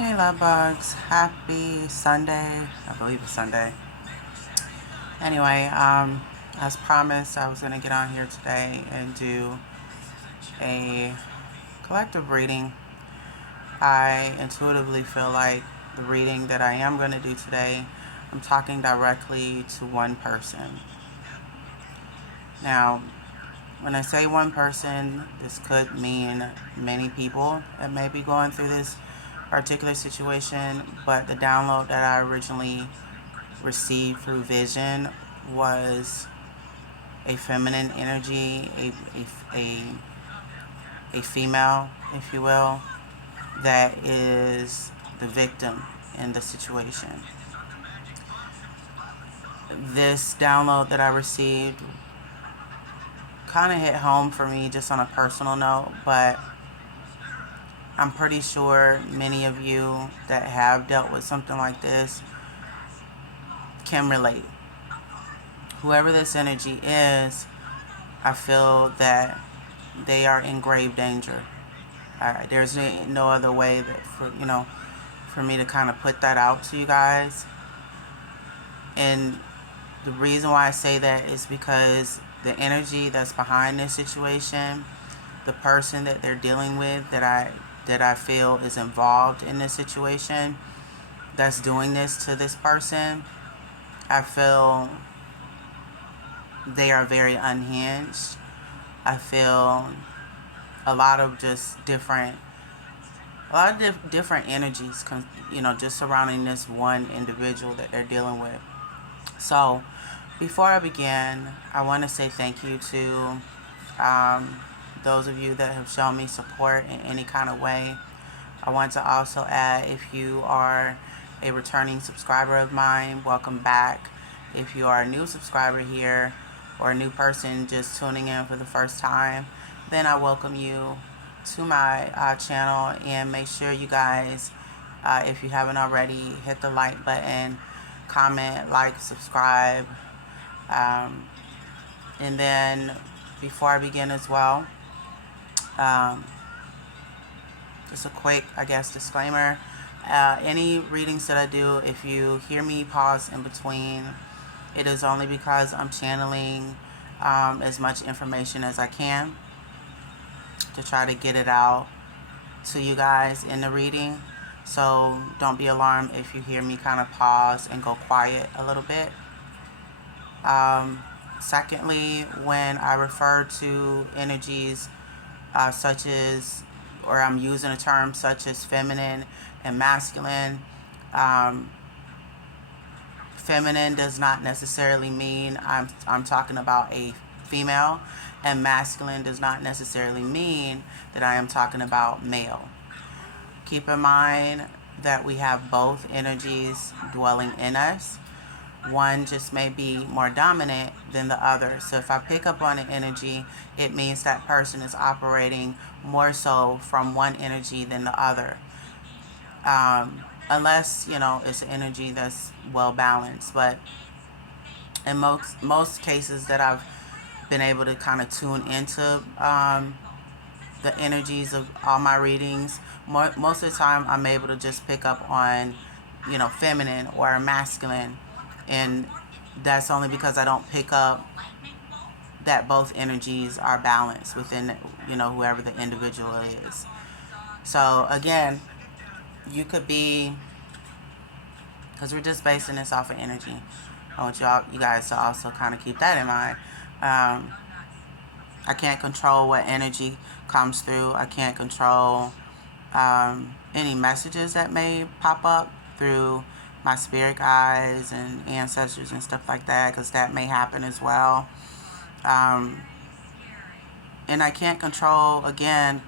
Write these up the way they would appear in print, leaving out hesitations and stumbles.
Hey, love bugs. Happy Sunday. I believe it's Sunday. Anyway, as promised, I was going to get on here today and do a collective reading. I intuitively feel like the reading that I am going to do today, I'm talking directly to one person. Now, when I say one person, this could mean many people that may be going through this particular situation, but the download that I originally received through vision was a feminine energy, a female, if you will, that is the victim in the situation. This download that I received kind of hit home for me just on a personal note, but I'm pretty sure many of you that have dealt with something like this can relate. Whoever this energy is, I feel that they are in grave danger. There's no other way that for me to kind of put that out to you guys. And the reason why I say that is because the energy that's behind this situation, the person that they're dealing with, that I feel is involved in this situation, that's doing this to this person, I feel they are very unhinged. I feel a lot of just different different energies, just surrounding this one individual that they're dealing with. So, before I begin, I want to say thank you to those of you that have shown me support in any kind of way. I want to also add, if you are a returning subscriber of mine, welcome back. If you are a new subscriber here or a new person just tuning in for the first time, then I welcome you to my channel, and make sure you guys, if you haven't already, hit the like button, comment, like, subscribe, and then before I begin as well, just a quick, disclaimer. Any readings that I do, if you hear me pause in between, it is only because I'm channeling as much information as I can to try to get it out to you guys in the reading. So don't be alarmed if you hear me kind of pause and go quiet a little bit. Secondly, when I refer to energies such as, or I'm using a term such as feminine and masculine, feminine does not necessarily mean I'm talking about a female, and masculine does not necessarily mean that I am talking about male. Keep in mind that we have both energies dwelling in us. One just may be more dominant than the other. So if I pick up on an energy, it means that person is operating more so from one energy than the other. Unless, it's an energy that's well balanced. But in most cases that I've been able to kind of tune into the energies of all my readings, most of the time I'm able to just pick up on, feminine or masculine. And that's only because I don't pick up that both energies are balanced within, whoever the individual is. So again, you could be, because we're just basing this off of energy. I want you guys to also kind of keep that in mind. I can't control what energy comes through. I can't control any messages that may pop up through my spirit guides and ancestors and stuff like that, because that may happen as well. And I can't control, again,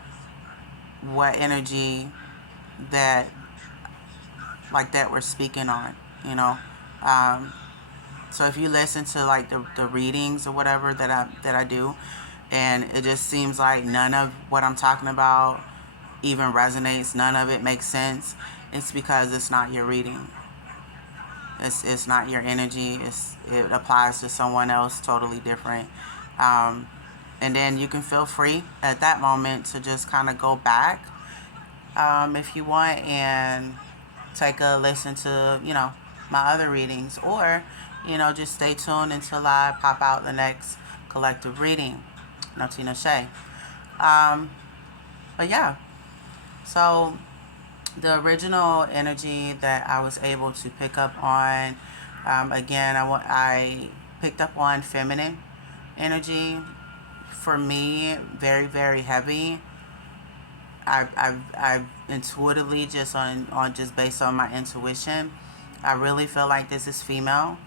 what energy that we're speaking on, so if you listen to like the readings or whatever that I do, and it just seems like none of what I'm talking about even resonates, none of it makes sense, it's because it's not your reading. It's not your energy. It applies to someone else totally different. And then you can feel free at that moment to just kind of go back if you want, and take a listen to, my other readings, or, just stay tuned until I pop out the next collective reading. No Tina Shay. But yeah, so the original energy that I was able to pick up on, again, I picked up on feminine energy. For me, very, very heavy. I intuitively, just on just based on my intuition, I really feel like this is female.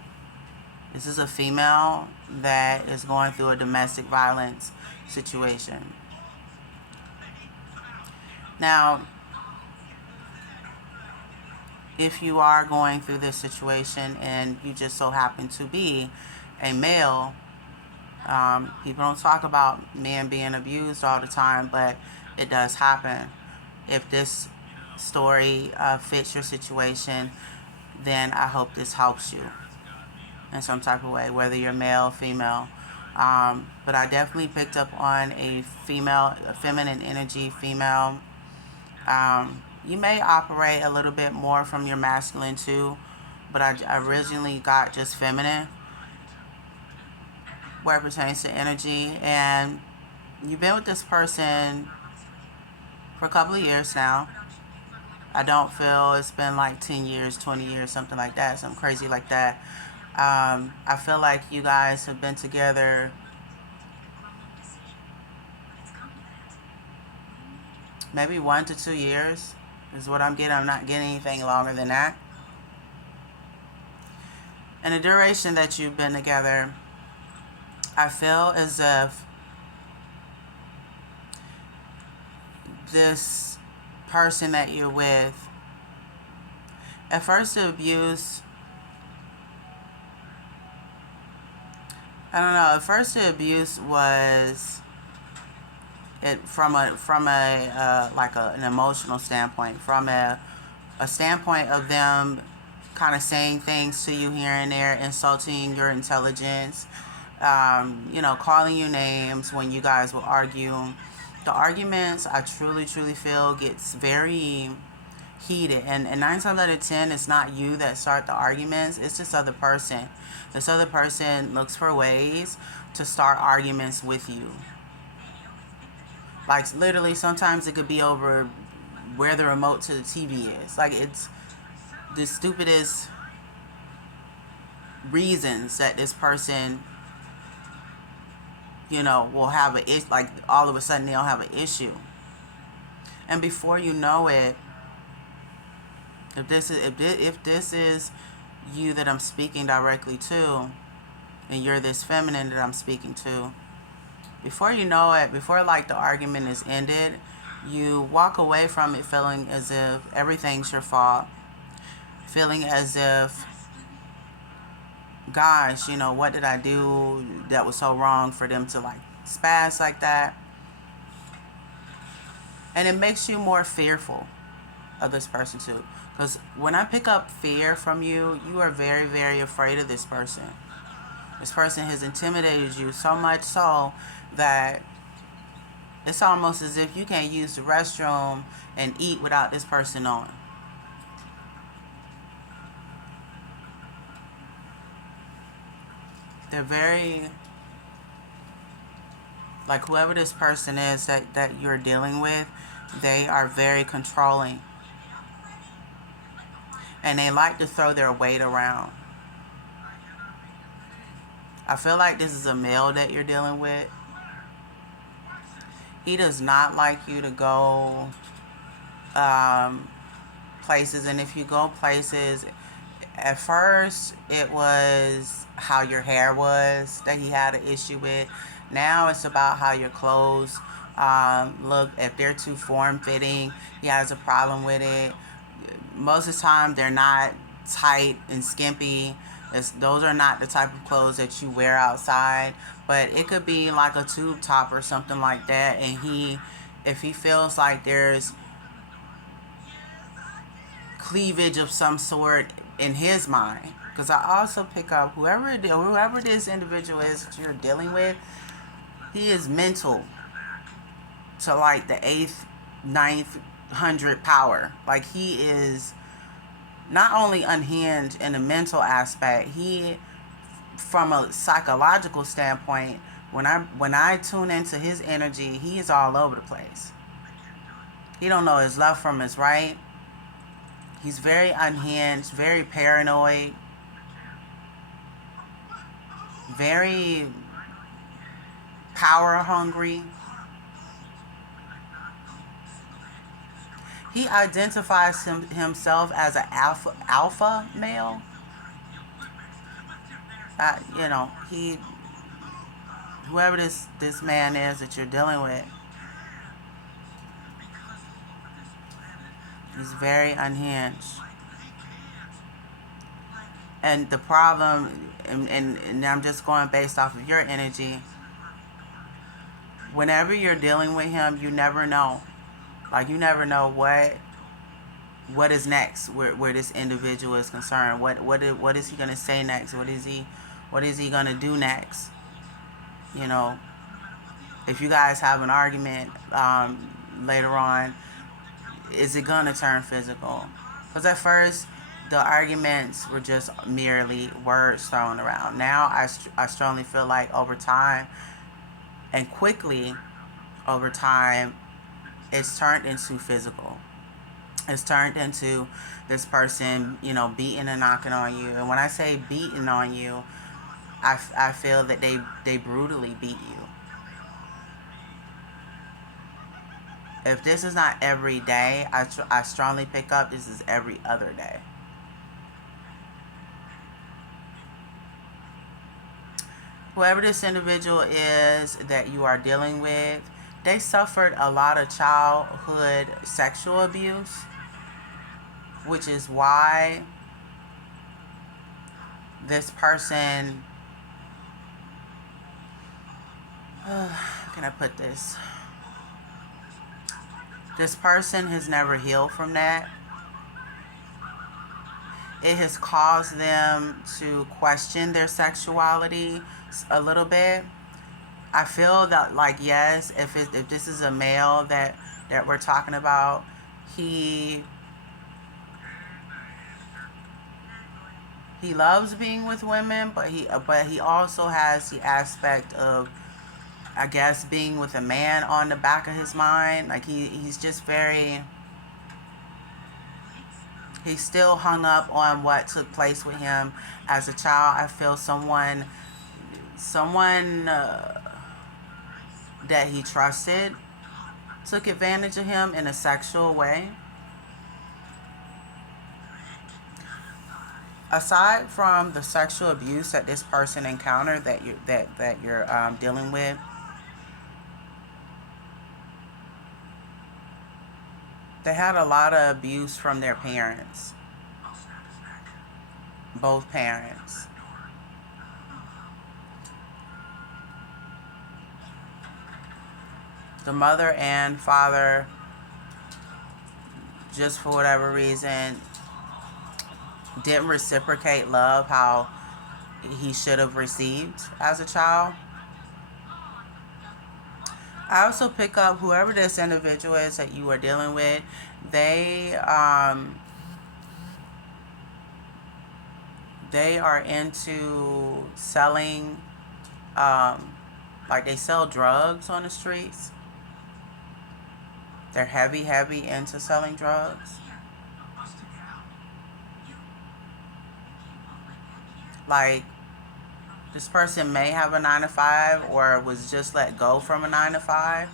This is a female that is going through a domestic violence situation. Now, if you are going through this situation and you just so happen to be a male, people don't talk about men being abused all the time, but it does happen. If this story fits your situation, then I hope this helps you in some type of way, whether you're male, female. But I definitely picked up on a feminine energy, female. You may operate a little bit more from your masculine too, but I originally got just feminine where it pertains to energy. And you've been with this person for a couple of years now. I don't feel it's been like 10 years, 20 years, something like that, something crazy like that. I feel like you guys have been together maybe 1 to 2 years is what I'm getting. I'm not getting anything longer than that. And the duration that you've been together, I feel as if this person that you're with, at first the abuse, I don't know, at first the abuse was from a like an emotional standpoint, from a standpoint of them kind of saying things to you here and there, insulting your intelligence, calling you names when you guys will argue. The arguments, I truly, truly feel, gets very heated. And 9 times out of 10, it's not you that start the arguments. It's this other person. This other person looks for ways to start arguments with you. Like, literally, sometimes it could be over where the remote to the TV is. Like, it's the stupidest reasons that this person, will have an issue. Like, all of a sudden they'll have an issue, and before you know it, if this is you that I'm speaking directly to, and you're this feminine that I'm speaking to, before you know it, before like the argument is ended, you walk away from it feeling as if everything's your fault, feeling as if, gosh, what did I do that was so wrong for them to like spaz like that? And it makes you more fearful of this person too. Because when I pick up fear from you, you are very, very afraid of this person. This person has intimidated you so much so that it's almost as if you can't use the restroom and eat without this person knowing. They're very, like, whoever this person is that you're dealing with, they are very controlling. And they like to throw their weight around. I feel like this is a male that you're dealing with. He does not like you to go places. And if you go places, at first it was how your hair was that he had an issue with. Now it's about how your clothes look. If they're too form-fitting, he has a problem with it. Most of the time, they're not tight and skimpy. Those are not the type of clothes that you wear outside. But it could be like a tube top or something like that. And if he feels like there's cleavage of some sort in his mind, because I also pick up whoever this individual is that you're dealing with, he is mental to like the 8th, 9th 100 power. Like, he is not only unhinged in the mental aspect, he, from a psychological standpoint, when I tune into his energy, he is all over the place. He don't know his left from his right. He's very unhinged, very paranoid, very power hungry. He identifies himself as an alpha male. He, whoever this man is that you're dealing with, he's very unhinged. And the problem, and I'm just going based off of your energy, whenever you're dealing with him, you never know. Like, you never know what is next, where this individual is concerned. What is he gonna say next? What is he gonna do next? You know, if you guys have an argument later on, is it gonna turn physical? Because at first the arguments were just merely words thrown around. Now I strongly feel like over time, and quickly over time, it's turned into physical. It's turned into this person, beating and knocking on you. And when I say beating on you, I feel that they brutally beat you. If this is not every day, I strongly pick up this is every other day. Whoever this individual is that you are dealing with, they suffered a lot of childhood sexual abuse, which is why this person, how can I put this? This person has never healed from that. It has caused them to question their sexuality a little bit. I feel that, like, yes, if this is a male that we're talking about, he loves being with women, but he also has the aspect of, I guess, being with a man on the back of his mind. Like, he's just very, he's still hung up on what took place with him as a child. I feel someone that he trusted took advantage of him in a sexual way. Aside from the sexual abuse that this person encountered that you're dealing with, they had a lot of abuse from their parents. Both parents. The mother and father, just for whatever reason, didn't reciprocate love how he should have received as a child. I also pick up whoever this individual is that you are dealing with, they are into selling, like, they sell drugs on the streets. They're heavy into selling drugs. Like, this person may have a 9-to-5 or was just let go from a 9-to-5.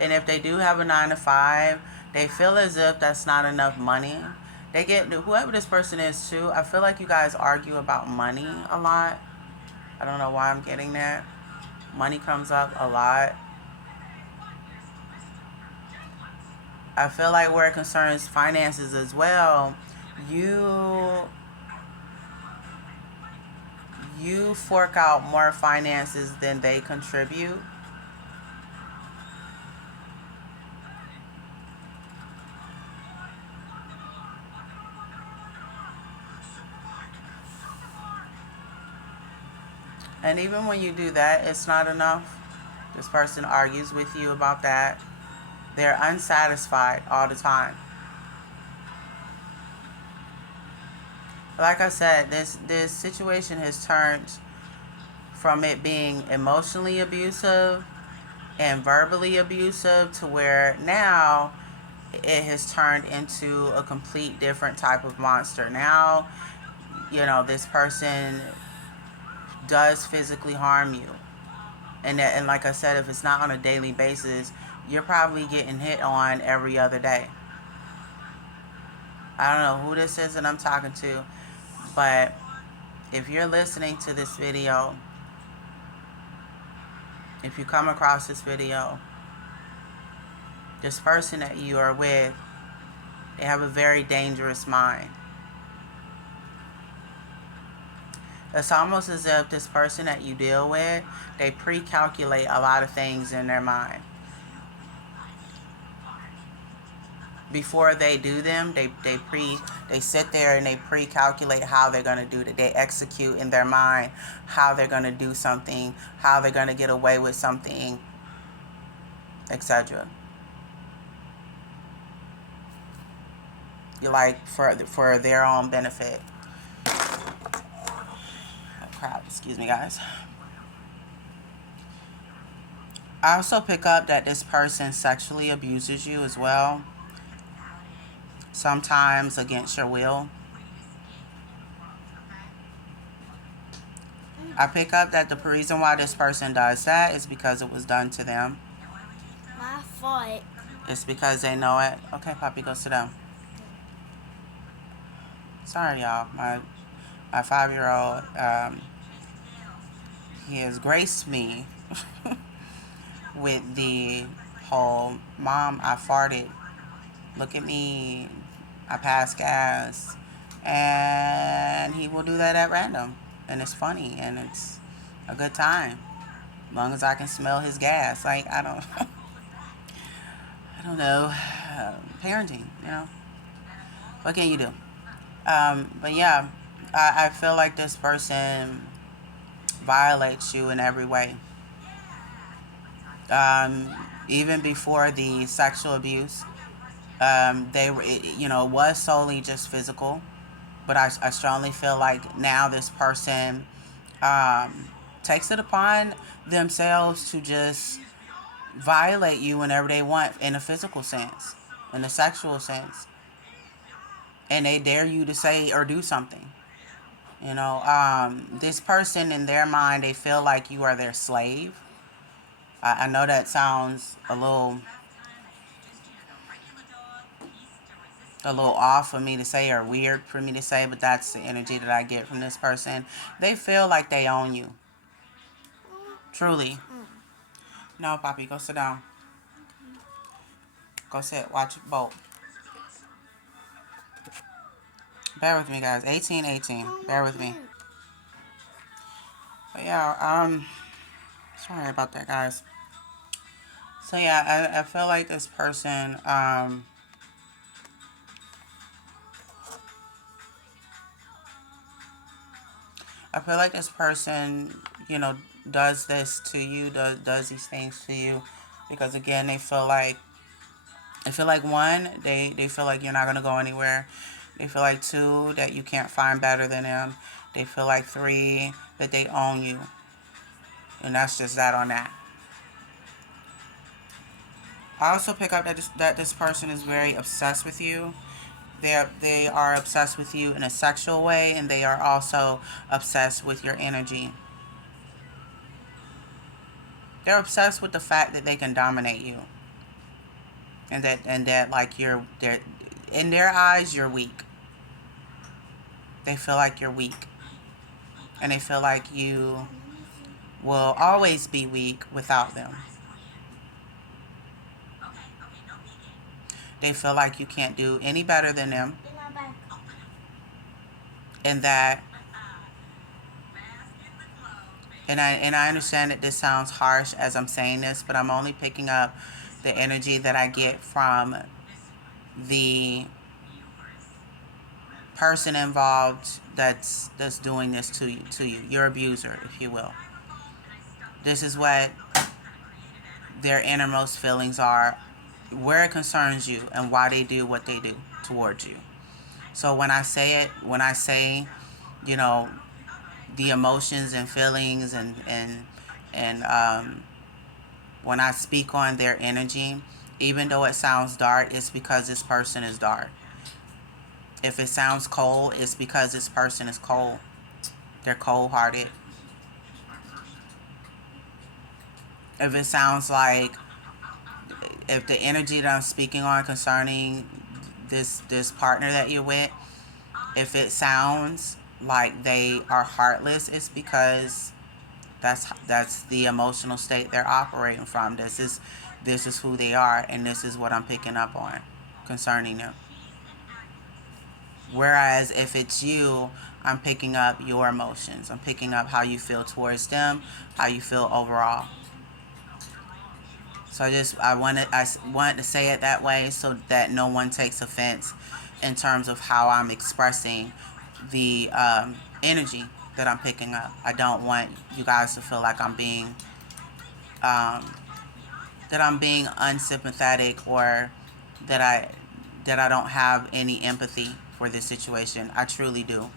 And if they do have a 9-to-5, they feel as if that's not enough money. They get, whoever this person is too, I feel like you guys argue about money a lot. I don't know why I'm getting that. Money comes up a lot. I feel like where it concerns finances as well, you fork out more finances than they contribute. And even when you do that, it's not enough. This person argues with you about that. They're unsatisfied all the time. Like I said, this situation has turned from it being emotionally abusive and verbally abusive to where now it has turned into a complete different type of monster. Now, this person does physically harm you. And like I said, if it's not on a daily basis, you're probably getting hit on every other day. I don't know who this is that I'm talking to, but if you're listening to this video, if you come across this video, this person that you are with, they have a very dangerous mind. It's almost as if this person that you deal with, they pre-calculate a lot of things in their mind. Before they do them, they sit there and they pre-calculate how they're going to do it. They execute in their mind how they're going to do something, how they're going to get away with something, etc. You like for their own benefit. Oh, crap, excuse me, guys. I also pick up that this person sexually abuses you as well. Sometimes against your will. I pick up that the reason why this person does that is because it was done to them. My fault. It's because they know it. Okay, Poppy, go sit down. Sorry, y'all. My 5-year-old, he has graced me with the whole, Mom, I farted. Look at me. I passed gas. And he will do that at random. And it's funny. And it's a good time. As long as I can smell his gas. Like, I don't know. Parenting, What can you do? But yeah, I feel like this person violates you in every way. Even before the sexual abuse, it was solely just physical. But I strongly feel like now this person takes it upon themselves to just violate you whenever they want, in a physical sense, in a sexual sense. And they dare you to say or do something. This person, in their mind, they feel like you are their slave. I know that sounds a little off for me to say, or weird for me to say, but that's the energy that I get from this person. They feel like they own you. Truly. No, Poppy, go sit down. Go sit. Watch Bolt. Bear with me, guys. 18. Bear with me. But yeah, sorry about that, guys. So yeah, I feel like this person, I feel like this person, does this to you, does these things to you, because again, they feel like, one, they feel like you're not going to go anywhere. They feel like 2, that you can't find better than them. They feel like 3, that they own you. And that's just that on that. I also pick up that this person is very obsessed with you. They are obsessed with you in a sexual way, and they are also obsessed with your energy. They're obsessed with the fact that they can dominate you. And that like they're in their eyes, you're weak. They feel like you're weak. And they feel like you will always be weak without them. They feel like you can't do any better than them. And that, and I understand that this sounds harsh as I'm saying this, but I'm only picking up the energy that I get from the person involved that's doing this to you, your abuser, if you will. This is what their innermost feelings are where it concerns you and why they do what they do towards you. So when I say it, when I say, you know, the emotions and feelings and when I speak on their energy, even though it sounds dark, it's because this person is dark. If it sounds cold, it's because this person is cold. They're cold-hearted. If it sounds like, if the energy that I'm speaking on concerning this partner that you're with, if it sounds like they are heartless, it's because that's the emotional state they're operating from. This is who they are, and this is what I'm picking up on concerning them. Whereas if it's you, I'm picking up your emotions. I'm picking up how you feel towards them, how you feel overall. So I wanted to say it that way so that no one takes offense in terms of how I'm expressing the energy that I'm picking up. I don't want you guys to feel like I'm being unsympathetic, or that I don't have any empathy for this situation. I truly do.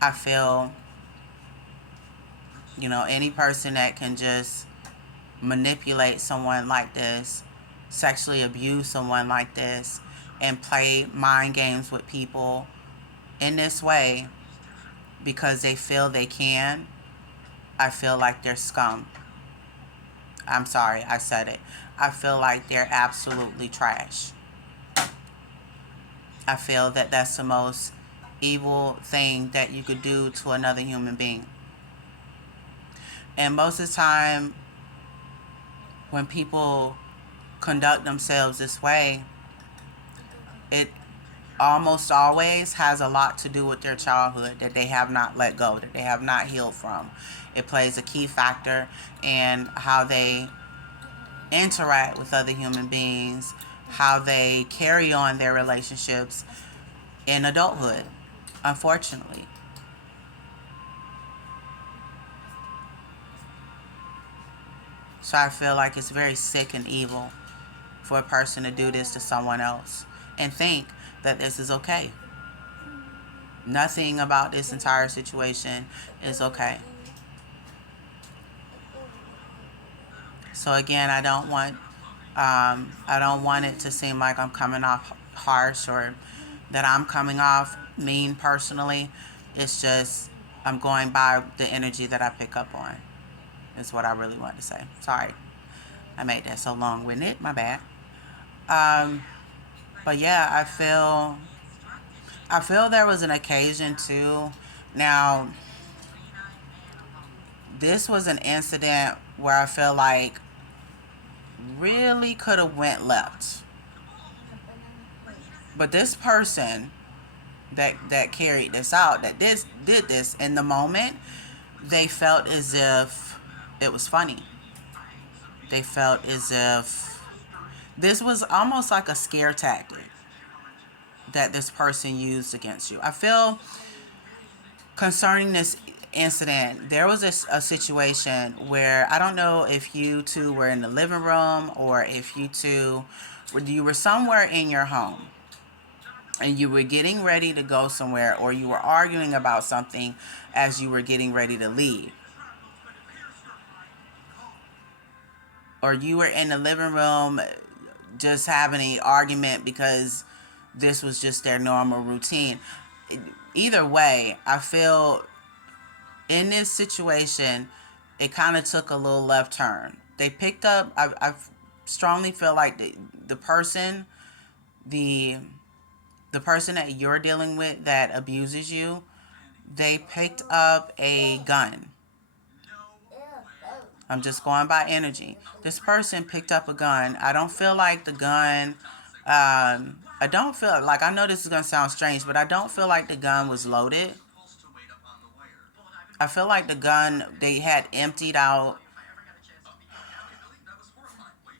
I feel, any person that can just manipulate someone like this, sexually abuse someone like this, and play mind games with people in this way because they feel they can, I feel like they're scum. I'm sorry, I said it. I feel like they're absolutely trash. I feel that that's the most evil thing that you could do to another human being. And most of the time, when people conduct themselves this way, it almost always has a lot to do with their childhood that they have not let go, that they have not healed from. It plays a key factor in how they interact with other human beings, how they carry on their relationships in adulthood, unfortunately. So I feel like it's very sick and evil for a person to do this to someone else and think that this is okay. Nothing about this entire situation is okay. So again, I don't want it to seem like I'm coming off harsh or that I'm coming off mean personally. It's just I'm going by the energy that I pick up on. Is what I really want to say. Sorry, I made that so long-winded. My bad. Um, but yeah, I feel there was an occasion too. Now, this was an incident where I feel like really could have went left. But this person that carried this out, that did this in the moment, they felt as if it was funny. They felt as if this was almost like a scare tactic that this person used against you. I feel concerning this incident, there was a situation where I don't know if you two were in the living room or if you were somewhere in your home and you were getting ready to go somewhere, or you were arguing about something as you were getting ready to leave. Or you were in the living room just having an argument because this was just their normal routine. Either way, I feel in this situation, it kind of took a little left turn. They picked up, I strongly feel like the person, the person that you're dealing with that abuses you, they picked up a gun. I'm just going by energy. This person picked up a gun. I don't feel like the gun, I don't feel like, I know this is going to sound strange, but I don't feel like the gun was loaded. I feel like the gun they had emptied out.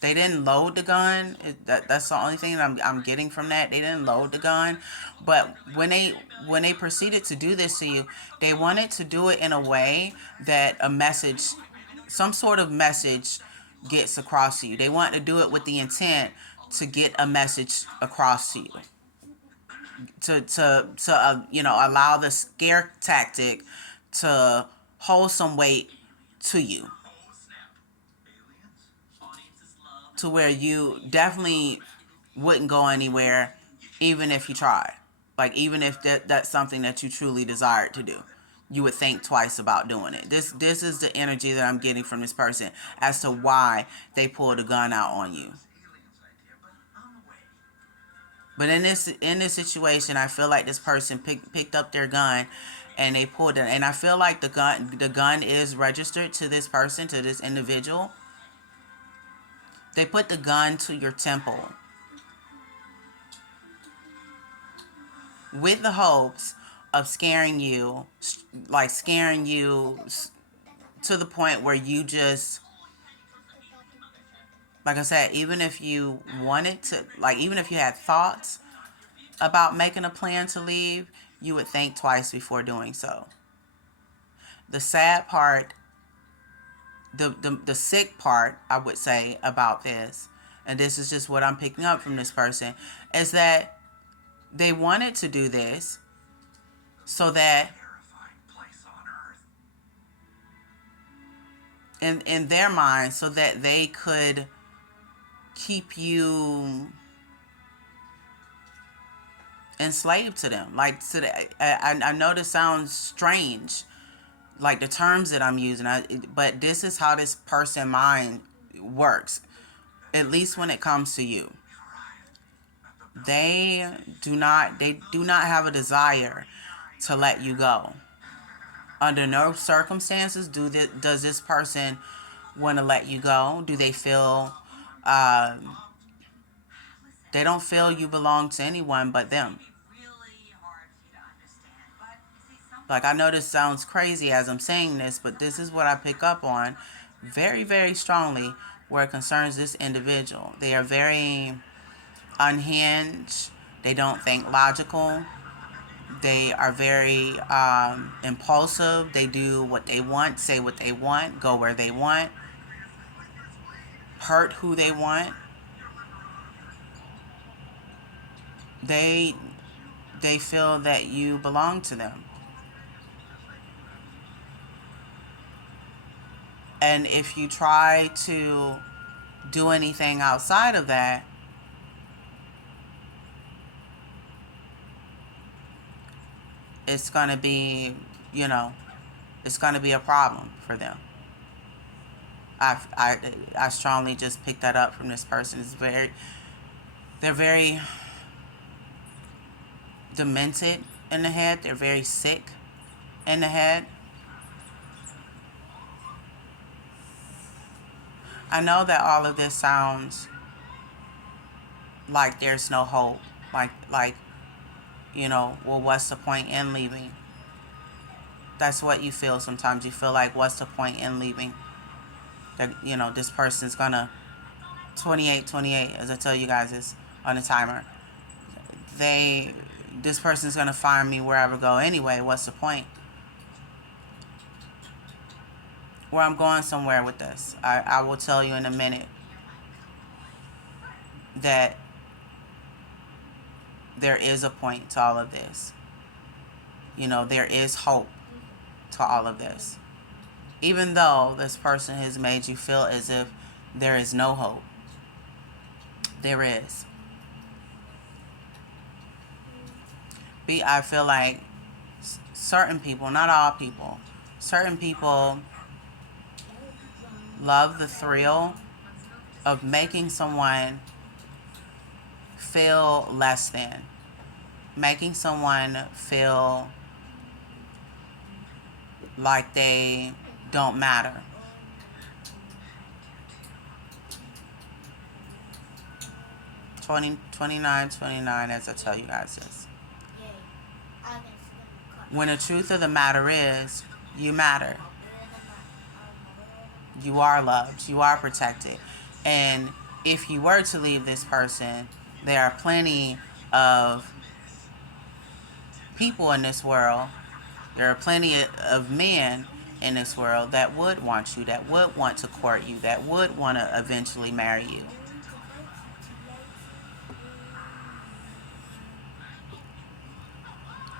They didn't load the gun. That's the only thing that I'm getting from that. They didn't load the gun, but when they proceeded to do this to you, they wanted to do it in a way that a message, some sort of message, gets across to you. They want to do it with the intent to get a message across to you. To allow the scare tactic to hold some weight to you, to where you definitely wouldn't go anywhere even if you tried. Like, even if that's something that you truly desired to do, you would think twice about doing it. This is the energy that I'm getting from this person as to why they pulled a gun out on you. But in this situation, I feel like this person picked up their gun and they pulled it. And I feel like the gun is registered to this person, to this individual. They put the gun to your temple with the hopes of scaring you to the point where you just, like I said, even if you wanted to, like, even if you had thoughts about making a plan to leave, you would think twice before doing so. The sad part, the sick part, I would say, about this, and this is just what I'm picking up from this person, is that they wanted to do this so that in their mind, so that they could keep you enslaved to them. Like, today, I know this sounds strange, like the terms that I'm using, but this is how this person mind works, at least when it comes to you. They do not have a desire to let you go. Under no circumstances does this person want to let you go. Do they feel they don't feel you belong to anyone but them. Like, I know this sounds crazy as I'm saying this, but this is what I pick up on very, very strongly where it concerns this individual. They are very unhinged. They don't think logical. They are very impulsive. They do what they want, say what they want, go where they want, hurt who they want. They feel that you belong to them. And if you try to do anything outside of that, it's going to be, it's going to be a problem for them. I strongly just picked that up from this person. They're very demented in the head. They're very sick in the head. I know that all of this sounds like there's no hope. Like, well, what's the point in leaving? That's what you feel sometimes. You feel like, what's the point in leaving? That, this person's gonna, 28, as I tell you guys, is on the timer. This person's gonna find me wherever I go anyway. What's the point? Where I'm going somewhere with this. I will tell you in a minute that there is a point to all of this. There is hope to all of this. Even though this person has made you feel as if there is no hope, there is. I feel like certain people, not all people, certain people love the thrill of making someone feel less than, making someone feel like they don't matter. $29.29, as I tell you guys this. When the truth of the matter is, you matter. You are loved. You are protected. And if you were to leave this person, there are plenty of people in this world. There are plenty of men in this world that would want you, that would want to court you, that would want to eventually marry you.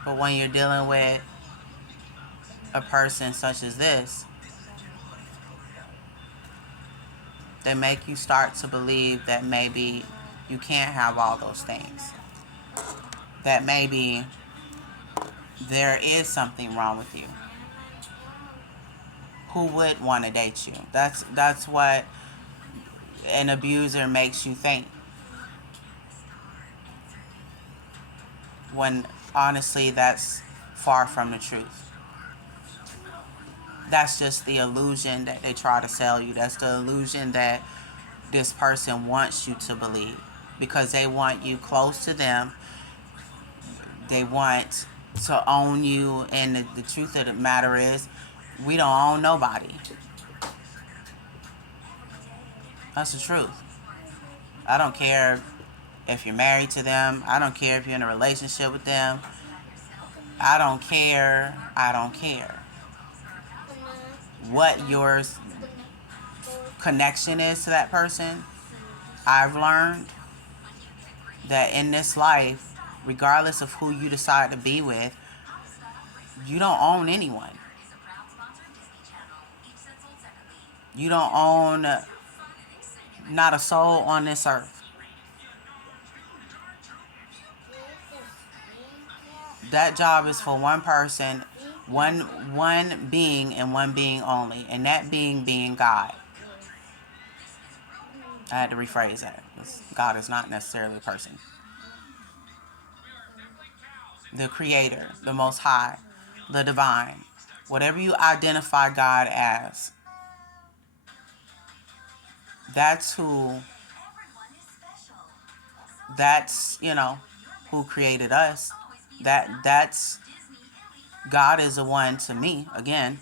But when you're dealing with a person such as this, they make you start to believe that maybe you can't have all those things. That maybe there is something wrong with you. Who would want to date you? That's what an abuser makes you think. When honestly that's far from the truth. That's just the illusion that they try to sell you. That's the illusion that this person wants you to believe. Because they want you close to them. They want to own you. And the truth of the matter is, we don't own nobody. That's the truth. I don't care if you're married to them. I don't care if you're in a relationship with them. I don't care. What your connection is to that person. I've learned that in this life, regardless of who you decide to be with, you don't own anyone. You don't own not a soul on this earth. That job is for one person, one being, and one being only, and that being God. I had to rephrase that, because God is not necessarily a person. The Creator, the Most High, the Divine, whatever you identify God as, that's who who created us. That's God is the one, to me, again,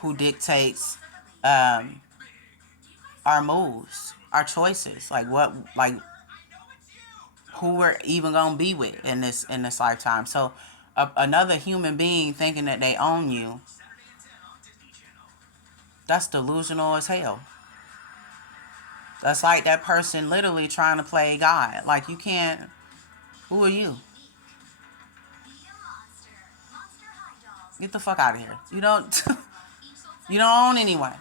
who dictates our moves, our choices, who we're even gonna be with in this lifetime. So another human being thinking that they own you, that's delusional as hell. That's like that person literally trying to play God. Like, you can't. Who are you? Get the fuck out of here. You don't you don't own anyone.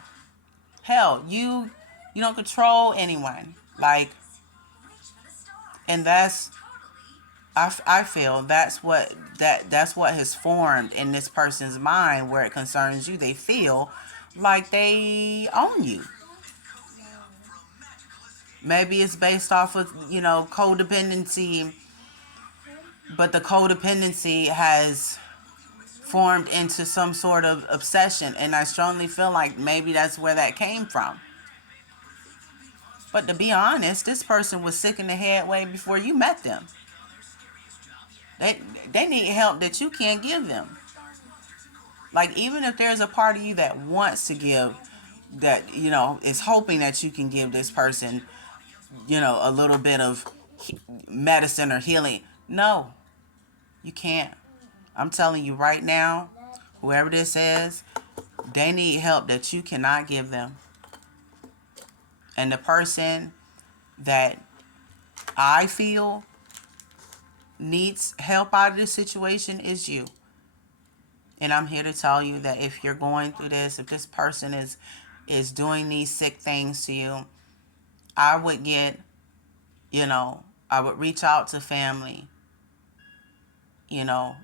Hell, you don't control anyone. Like, and that's, I feel that's what has formed in this person's mind where it concerns you. They feel like they own you. Maybe it's based off of, codependency, but the codependency has formed into some sort of obsession, and I strongly feel like maybe that's where that came from. But to be honest, this person was sick in the head way before you met them. They need help that you can't give them. Like, even if there's a part of you that wants to give, that, is hoping that you can give this person, a little bit of medicine or healing. No, you can't. I'm telling you right now, whoever this is, they need help that you cannot give them. And the person that I feel needs help out of this situation is you. And I'm here to tell you that if you're going through this, if this person is doing these sick things to you, I would I would reach out to family. I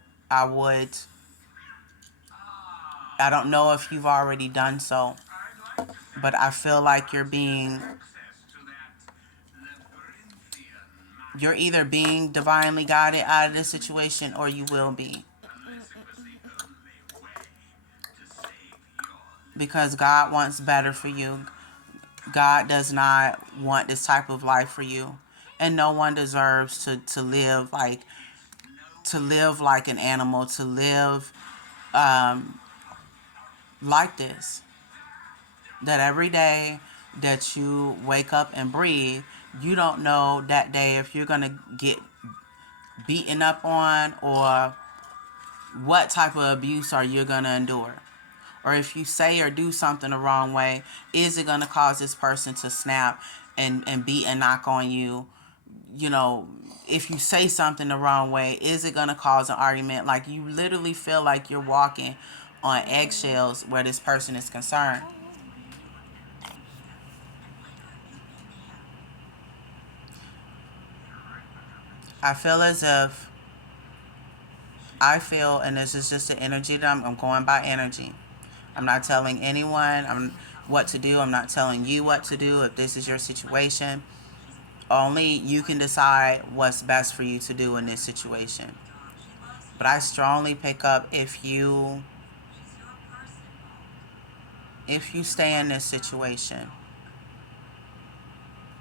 don't know if you've already done so, but I feel like you're either being divinely guided out of this situation, or you will be. Because God wants better for you. God does not want this type of life for you. And no one deserves to live like an animal, to live like this. That every day that you wake up and breathe, you don't know that day if you're going to get beaten up on, or what type of abuse are you going to endure, or if you say or do something the wrong way, is it going to cause this person to snap and beat and knock on you? You know, if you say something the wrong way, is it going to cause an argument? Like, you literally feel like you're walking on eggshells where this person is concerned. I feel as if and this is just the energy that I'm going by energy. I'm not telling anyone what to do. I'm not telling you what to do if this is your situation. Only you can decide what's best for you to do in this situation. But I strongly pick up, if you stay in this situation,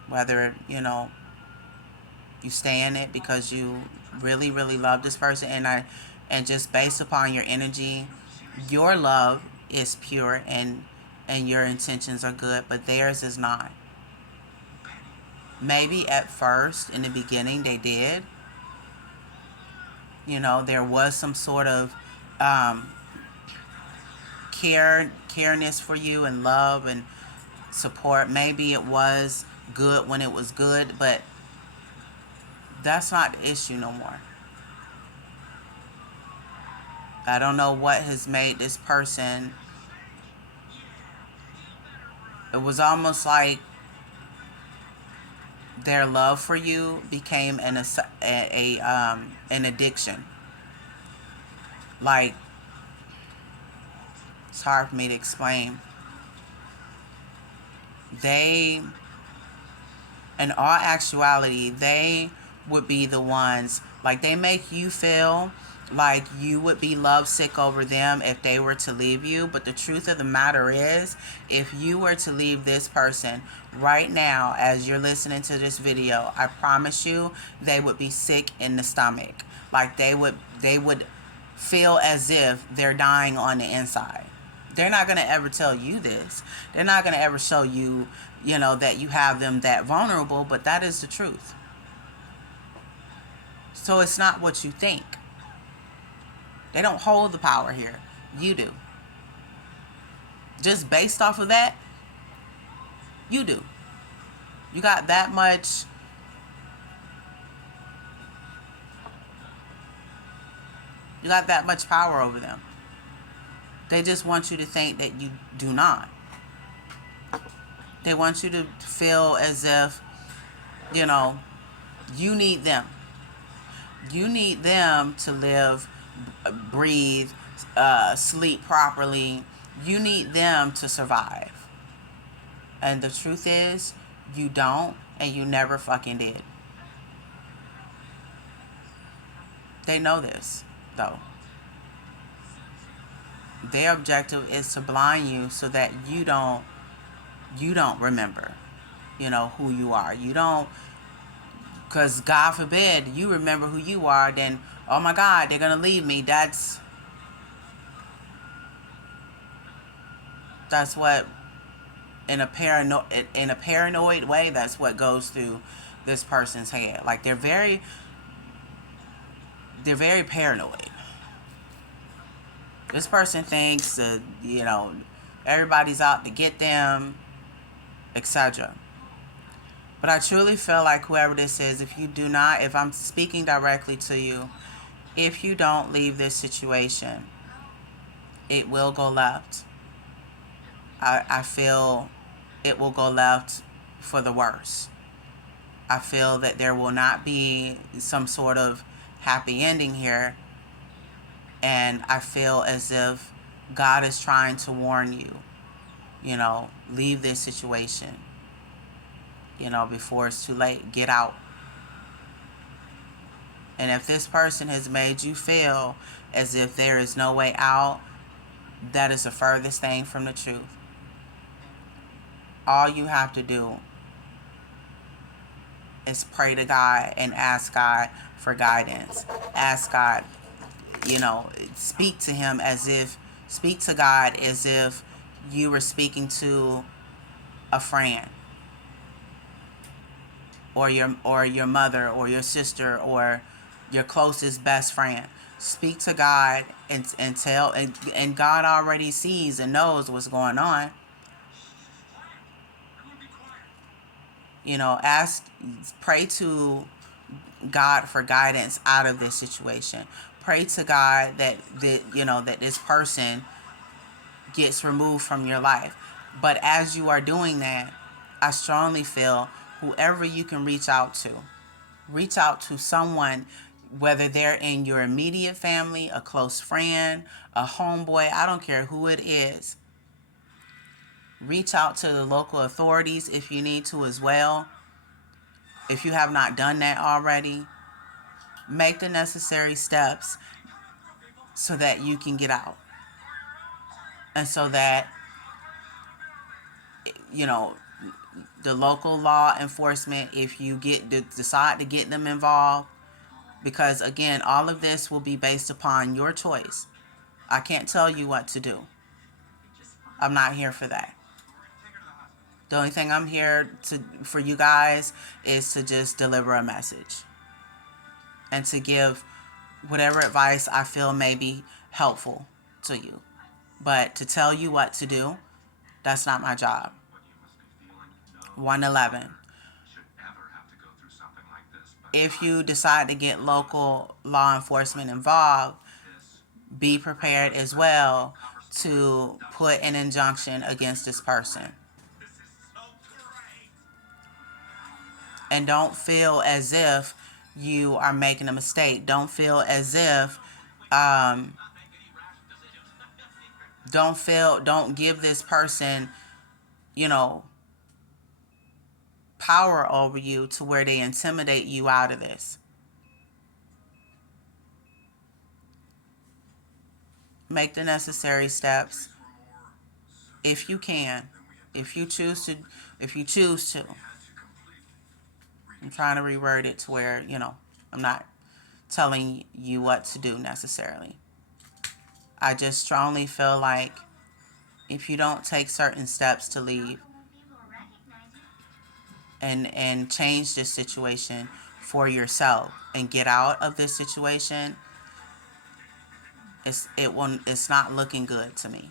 whether, you stay in it because you really, really love this person, and just based upon your energy, your love is pure and your intentions are good, but theirs is not. Maybe at first, in the beginning, they did. There was some sort of careness for you and love and support. Maybe it was good when it was good, but that's not the issue no more. I don't know what has made this person. It was almost like their love for you became an addiction. Like, it's hard for me to explain. They, in all actuality, they would be the ones, like, they make you feel like you would be lovesick over them if they were to leave you. But the truth of the matter is, if you were to leave this person right now as you're listening to this video, I promise you they would be sick in the stomach. Like, they would feel as if they're dying on the inside. They're not going to ever tell you this. They're not going to ever show you, that you have them that vulnerable, but that is the truth. So it's not what you think. They don't hold the power here. You do. Just based off of that, you do. You got that much. You got that much power over them. They just want you to think that you do not. They want you to feel as if, you need them. You need them to live, breathe, sleep properly. You need them to survive. And the truth is, you don't, and you never fucking did. They know this, though. Their objective is to blind you so that you don't remember, who you are. You don't, because God forbid you remember who you are, then, oh my God, they're going to leave me. That's what, in a paranoid way, that's what goes through this person's head. Like, they're very paranoid. This person thinks that, everybody's out to get them, etc. But I truly feel like whoever this is, if I'm speaking directly to you, if you don't leave this situation, it will go left. I feel it will go left for the worse. I feel that there will not be some sort of happy ending here. And I feel as if God is trying to warn you, leave this situation, before it's too late. Get out. And if this person has made you feel as if there is no way out, that is the furthest thing from the truth. All you have to do is pray to God and ask God for guidance. Ask God, speak to God as if you were speaking to a friend, or your mother, or your sister, or your closest best friend. Speak to God and tell, and God already sees and knows what's going on. Ask, pray to God for guidance out of this situation. Pray to God that this person gets removed from your life. But as you are doing that, I strongly feel whoever you can reach out to someone, whether they're in your immediate family, a close friend, a homeboy, I don't care who it is. Reach out to the local authorities if you need to as well. If you have not done that already, make the necessary steps so that you can get out. And so that, you know, the local law enforcement, if you decide to get them involved, because again, all of this will be based upon your choice. I can't tell you what to do. I'm not here for that. The only thing I'm here for you guys is to just deliver a message and to give whatever advice I feel may be helpful to you. But to tell you what to do, that's not my job. 111. If you decide to get local law enforcement involved, be prepared as well to put an injunction against this person. And don't feel as if you are making a mistake. Don't feel as if, don't give this person, power over you to where they intimidate you out of this. Make the necessary steps if you can, if you choose to. I'm trying to reword it to where, I'm not telling you what to do necessarily. I just strongly feel like if you don't take certain steps to leave and change this situation for yourself and get out of this situation, it's not looking good to me.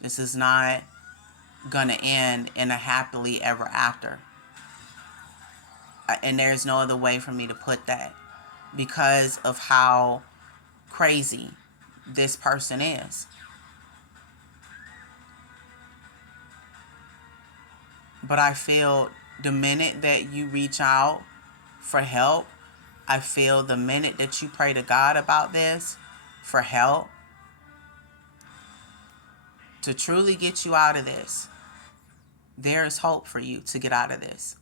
This is not gonna end in a happily ever after. And there's no other way for me to put that because of how crazy this person is. But I feel the minute that you reach out for help, I feel the minute that you pray to God about this for help to truly get you out of this, there is hope for you to get out of this.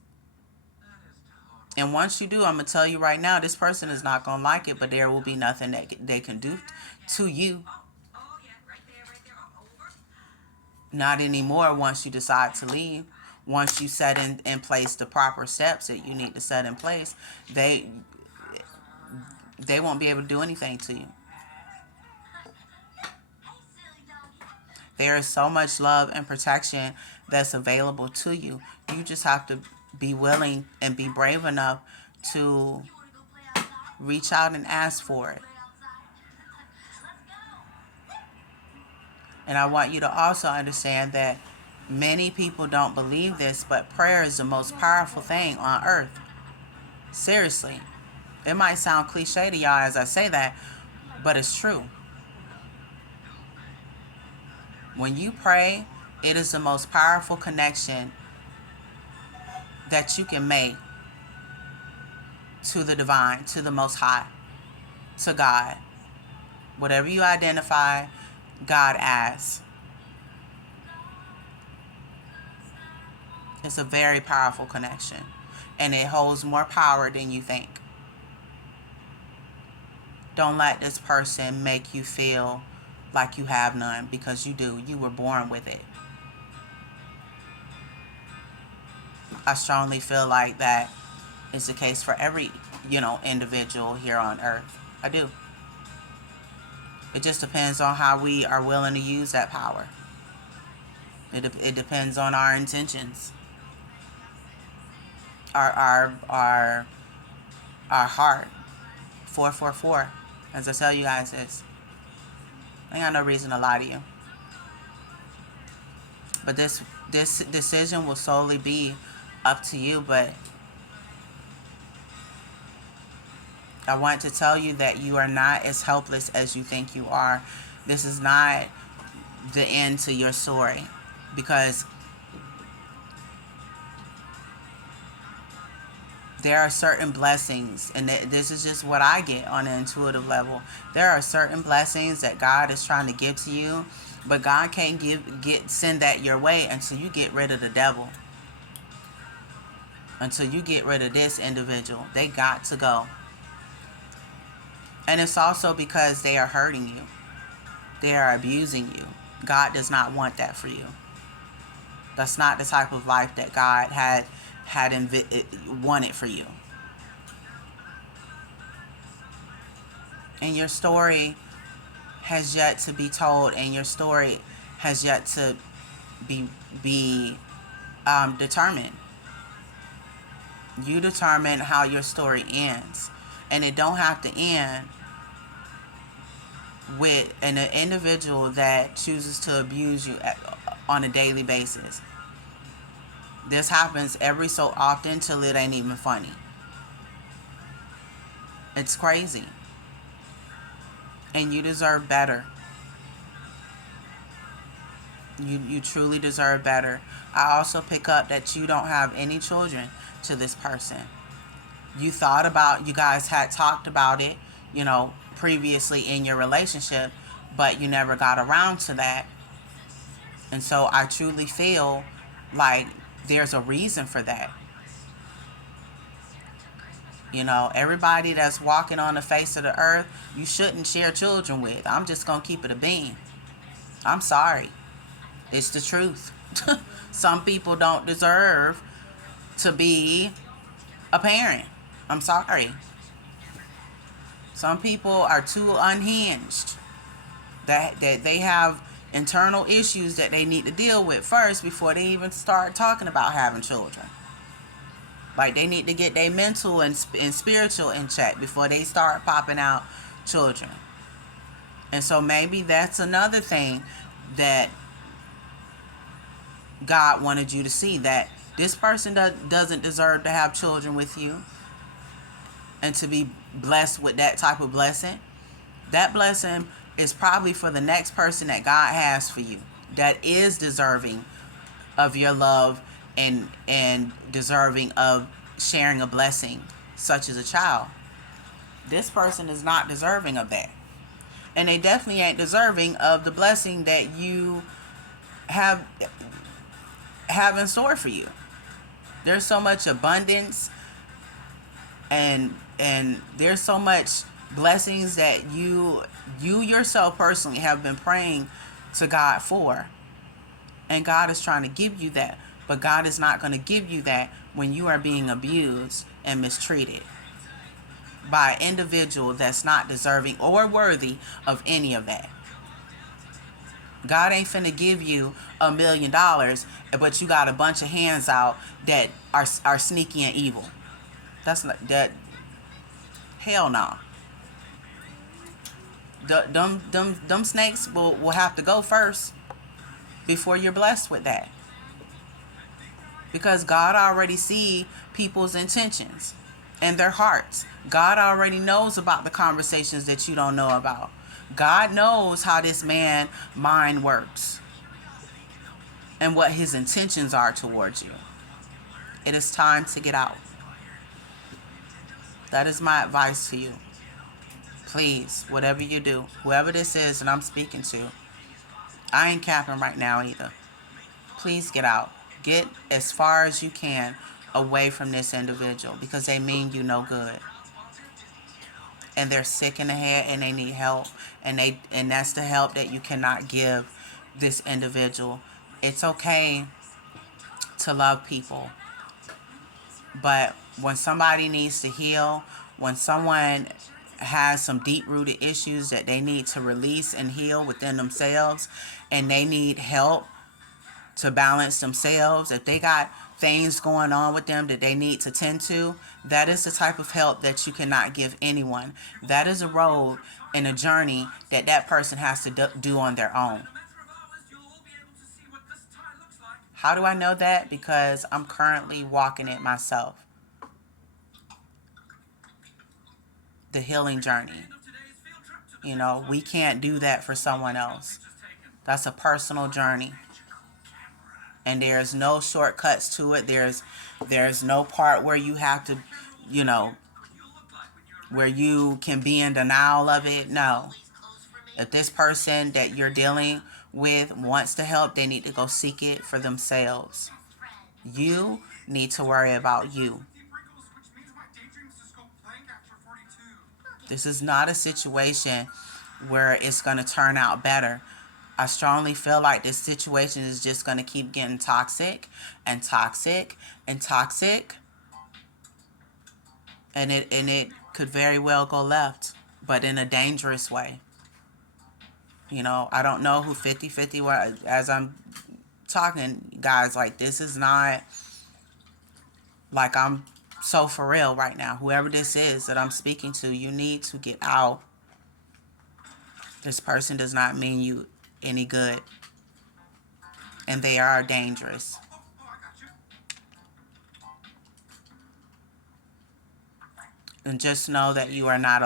And once you do, I'm going to tell you right now, this person is not going to like it, but there will be nothing that they can do to you. Not anymore once you decide to leave. Once you set in place the proper steps that you need to set in place, they won't be able to do anything to you. There is so much love and protection that's available to you. You just have to be willing and be brave enough to reach out and ask for it. And I want you to also understand that many people don't believe this, but prayer is the most powerful thing on earth. Seriously. It might sound cliche to y'all as I say that, but it's true. When you pray, it is the most powerful connection that you can make to the divine, to the Most High, to God. Whatever you identify God as. It's a very powerful connection. And it holds more power than you think. Don't let this person make you feel like you have none, because you do. You were born with it. I strongly feel like that is the case for every, individual here on earth. I do. It just depends on how we are willing to use that power. It depends on our intentions. Our heart 444. As I tell you guys this. I ain't got no reason to lie to you. But this decision will solely be up to you. But I want to tell you that you are not as helpless as you think you are. This is not the end to your story. Because there are certain blessings, and this is just what I get on an intuitive level. There are certain blessings that God is trying to give to you, but God can't send that your way until you get rid of the devil. Until you get rid of this individual. They got to go. And it's also because they are hurting you. They are abusing you. God does not want that for you. That's not the type of life that God had wanted for you. And your story has yet to be told, and your story has yet to be determined. You determine how your story ends, and it don't have to end with an individual that chooses to abuse you on a daily basis. This happens every so often till it ain't even funny. It's crazy. And you deserve better. You truly deserve better. I also pick up that you don't have any children to this person. You guys had talked about it, previously in your relationship, but you never got around to that. And so I truly feel like there's a reason for that. Everybody that's walking on the face of the earth, you shouldn't share children with. I'm just going to keep it a bean. I'm sorry. It's the truth. Some people don't deserve to be a parent. I'm sorry. Some people are too unhinged. That they have internal issues that they need to deal with first before they even start talking about having children. Like, they need to get their mental and spiritual in check before they start popping out children. And so maybe that's another thing that God wanted you to see, that this person doesn't deserve to have children with you and to be blessed with that type of blessing. That blessing is probably for the next person that God has for you, that is deserving of your love and deserving of sharing a blessing such as a child. This person is not deserving of that. And they definitely ain't deserving of the blessing that you have in store for you. There's so much abundance and there's so much blessings that you yourself personally have been praying to God for. And God is trying to give you that. But God is not going to give you that when you are being abused and mistreated by an individual that's not deserving or worthy of any of that. God ain't finna give you $1 million, but you got a bunch of hands out that are sneaky and evil. That's not that. Hell no. Them snakes will have to go first before you're blessed with that. Because God already see people's intentions and their hearts. God already knows about the conversations that you don't know about. God knows how this man's mind works and what his intentions are towards you. It is time to get out. That is my advice to you. Please, whatever you do, whoever this is that I'm speaking to, I ain't capping right now either. Please get out. Get as far as you can away from this individual because they mean you no good. And they're sick in the head and they need help. And that's the help that you cannot give this individual. It's okay to love people. But when somebody needs to heal, when someone has some deep-rooted issues that they need to release and heal within themselves, and they need help, to balance themselves, if they got things going on with them that they need to tend to, that is the type of help that you cannot give anyone. That is a road and a journey that that person has to do on their own. How do I know that? Because I'm currently walking it myself. The healing journey. You know, we can't do that for someone else. That's a personal journey. And there's no shortcuts to it. There's no part where you have to, you know, where you can be in denial of it. No. If this person that you're dealing with wants to help, they need to go seek it for themselves. You need to worry about you. This is not a situation where it's going to turn out better. I strongly feel like this situation is just going to keep getting toxic and toxic and toxic. And it could very well go left, but in a dangerous way. You know, I don't know who 50/50 was. As I'm talking, guys, like, this is not like I'm so for real right now. Whoever this is that I'm speaking to, you need to get out. This person does not mean you any good. And they are dangerous. And just know that you are not alone.